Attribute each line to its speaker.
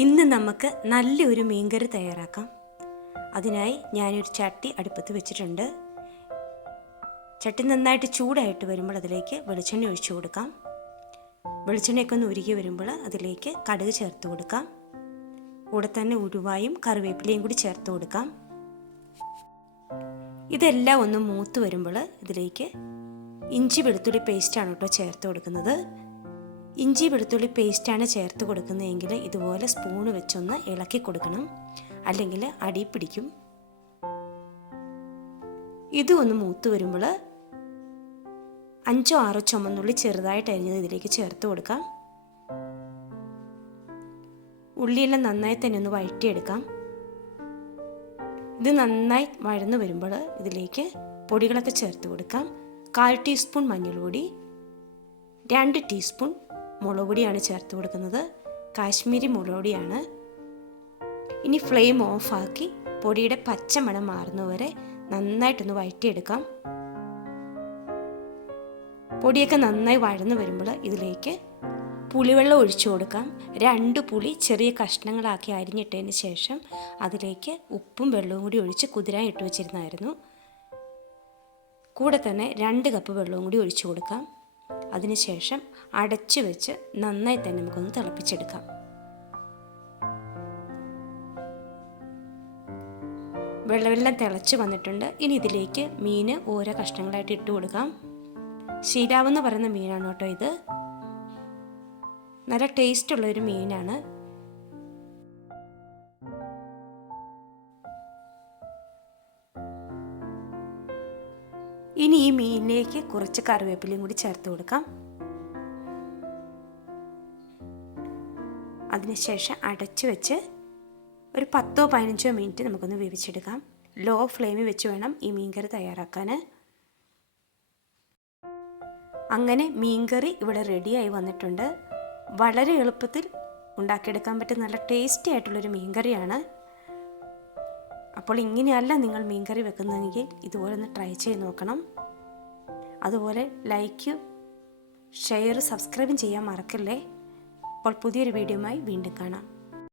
Speaker 1: ഇന്ന് നമുക്ക് നല്ലൊരു മീൻകറി തയ്യാറാക്കാം. അതിനായി ഞാനൊരു ചട്ടി അടുപ്പത്ത് വെച്ചിട്ടുണ്ട്. ചട്ടി നന്നായിട്ട് ചൂടായിട്ട് വരുമ്പോൾ അതിലേക്ക് വെളിച്ചെണ്ണ ഒഴിച്ചു കൊടുക്കാം. വെളിച്ചെണ്ണയൊക്കെ ഒന്ന് ഉരുകി വരുമ്പോൾ അതിലേക്ക് കടുക് ചേർത്ത് കൊടുക്കാം. കൂടെ തന്നെ ഉരുവായും കറിവേപ്പിലയും കൂടി ചേർത്ത് കൊടുക്കാം. ഇതെല്ലാം ഒന്ന് മൂത്ത് വരുമ്പോൾ ഇതിലേക്ക് ഇഞ്ചി വെളുത്തുള്ളി പേസ്റ്റാണ് കേട്ടോ ചേർത്ത് കൊടുക്കുന്നത്. ഇഞ്ചി വെളുത്തുള്ളി പേസ്റ്റാണ് ചേർത്ത് കൊടുക്കുന്നതെങ്കിൽ ഇതുപോലെ സ്പൂണ് വെച്ചൊന്ന് ഇളക്കി കൊടുക്കണം. അല്ലെങ്കിൽ അടി പിടിക്കും. ഇതും ഒന്ന് മൂത്ത് വരുമ്പോൾ അഞ്ചോ ആറോ ചുമന്നുള്ളി ചെറുതായിട്ട് അരിഞ്ഞത് ഇതിലേക്ക് ചേർത്ത് കൊടുക്കാം. ഉള്ളിയെല്ലാം നന്നായി തന്നെ ഒന്ന് വഴറ്റിയെടുക്കാം. ഇത് നന്നായി വഴന്നു വരുമ്പോൾ ഇതിലേക്ക് പൊടികളൊക്കെ ചേർത്ത് കൊടുക്കാം. കാൽ ടീസ്പൂൺ മഞ്ഞൾപ്പൊടി രണ്ട് ടീസ്പൂൺ മുളക് പൊടിയാണ് ചേർത്ത് കൊടുക്കുന്നത്. കാശ്മീരി മുളക് പൊടിയാണ് ഇനി ഫ്ലെയിം ഓഫാക്കി പൊടിയുടെ പച്ചമണം മാറുന്നവരെ നന്നായിട്ടൊന്ന് വഴറ്റിയെടുക്കാം. പൊടിയൊക്കെ നന്നായി വഴന്നു വരുമ്പോൾ ഇതിലേക്ക് പുളിവെള്ളം ഒഴിച്ചു കൊടുക്കാം. രണ്ട് പുളി ചെറിയ കഷ്ണങ്ങളാക്കി അരിഞ്ഞിട്ടതിന് ശേഷം അതിലേക്ക് ഉപ്പും വെള്ളവും കൂടി ഒഴിച്ച് കുതിരാൻ ഇട്ട് വെച്ചിരുന്നായിരുന്നു. കൂടെ തന്നെ രണ്ട് കപ്പ് വെള്ളവും കൂടി ഒഴിച്ചു കൊടുക്കാം. അതിനുശേഷം അടച്ചു വെച്ച് നന്നായി തന്നെ നമുക്കൊന്ന് തിളപ്പിച്ചെടുക്കാം. വെള്ളമെല്ലാം തിളച്ച് വന്നിട്ടുണ്ട്. ഇനി ഇതിലേക്ക് മീൻ ഓരോ കഷ്ണങ്ങളായിട്ട് ഇട്ട് കൊടുക്കാം. ശീലാവെന്ന് പറയുന്ന മീനാണ് കേട്ടോ ഇത്. നല്ല ടേസ്റ്റ് ഉള്ള ഒരു മീനാണ്. ഇനി ഈ മീനിലേക്ക് കുറച്ച് കറിവേപ്പിലയും കൂടി ചേർത്ത് കൊടുക്കാം. അതിനുശേഷം അടച്ചു വെച്ച് ഒരു പത്തോ പതിനഞ്ചോ മിനിറ്റ് നമുക്കൊന്ന് വേവിച്ചെടുക്കാം. ലോ ഫ്ലെയിമിൽ വെച്ച് വേണം ഈ മീൻകറി തയ്യാറാക്കാൻ. അങ്ങനെ മീൻകറി ഇവിടെ റെഡിയായി വന്നിട്ടുണ്ട്. വളരെ എളുപ്പത്തിൽ ഉണ്ടാക്കിയെടുക്കാൻ പറ്റുന്ന നല്ല ടേസ്റ്റി ആയിട്ടുള്ളൊരു മീൻകറിയാണ്. അപ്പോൾ ഇങ്ങനെയല്ല നിങ്ങൾ മീൻകറി വെക്കുന്നതെങ്കിൽ ഇതുപോലെ ഒന്ന് ട്രൈ ചെയ്ത് നോക്കണം. അതുപോലെ ലൈക്ക് ഷെയർ സബ്സ്ക്രൈബും ചെയ്യാൻ മറക്കല്ലേ. അപ്പോൾ പുതിയൊരു വീഡിയോയുമായി വീണ്ടും കാണാം.